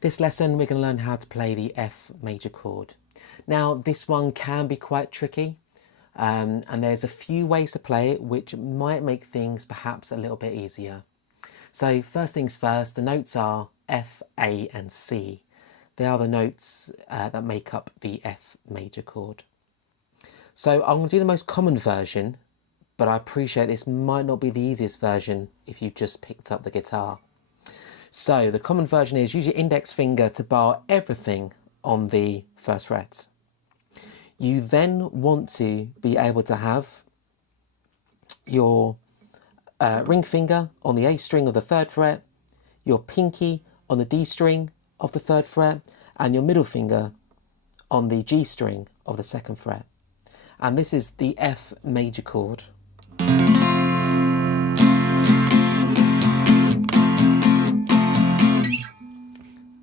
This lesson we're going to learn how to play the F major chord. Now this one can be quite tricky and there's a few ways to play it which might make things perhaps a little bit easier. So first things first, the notes are F, A and C. They are the notes that make up the F major chord. So I'm going to do the most common version, but I appreciate this might not be the easiest version if you just picked up the guitar. So the common version is use your index finger to bar everything on the first fret. You then want to be able to have your ring finger on the A string of the 3rd fret, your pinky on the D string of the 3rd fret, and your middle finger on the G string of the 2nd fret. And this is the F major chord.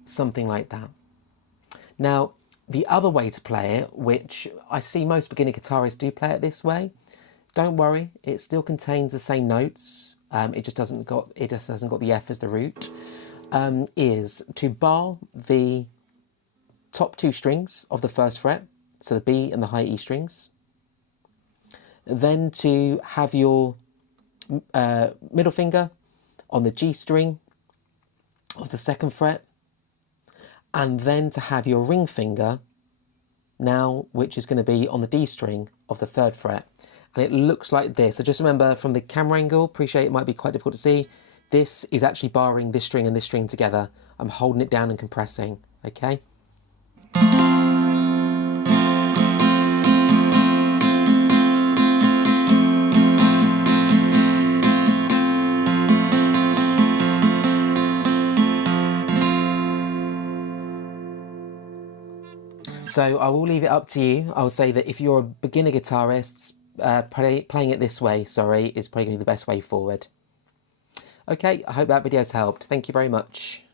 Something like that. Now, the other way to play it, which I see most beginner guitarists do play it this way, don't worry, it still contains the same notes. It just hasn't got the F as the root. Is to bar the top 2 strings of the 1st fret, so the B and the high E strings. Then to have your middle finger on the G string of the 2nd fret, and then to have your ring finger now, which is going to be on the D string of the 3rd fret. And it looks like this. So just remember from the camera angle, appreciate it might be quite difficult to see, this is actually barring this string and this string together. I'm holding it down and compressing, okay? So I will leave it up to you. I will say that if you're a beginner guitarist, playing it this way, is probably going to be the best way forward. Okay, I hope that video's helped. Thank you very much.